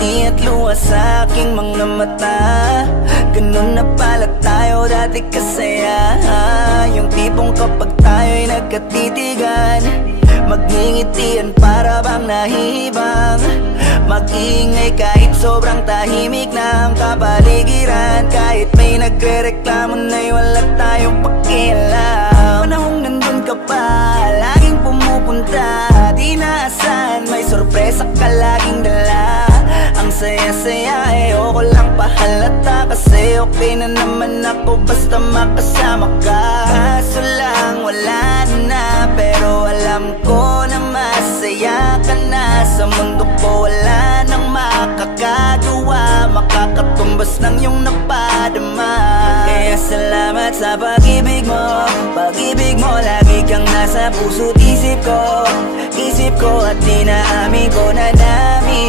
ngiti at luha sa aking mga mata. Ganun na pala tayo dati kasaya, yung tipong kapag tayo'y nagkatitigan, magngingitian para bang nahihibang. Mag-iingay kahit sobrang tahimik na ang kapaligiran. Kahit may nagre-reklamo na'y wala tayong pakialam. Panahong nandun ka pa, laging pumupunta, di naasan, may sorpresa ka laging dala. Ang saya-saya, ayoko lang pahalata, kasi okay na naman ako basta makasama ka. Kaso lang wala na, pero alam ko na masaya ka na. Sa mundo ko wala nang makakagawa, makakatumbas ng iyong napadama. Kaya salamat sa pag-ibig mo, pag-ibig mo. Lagi kang nasa puso't isip ko, at dinaamin ko na namin.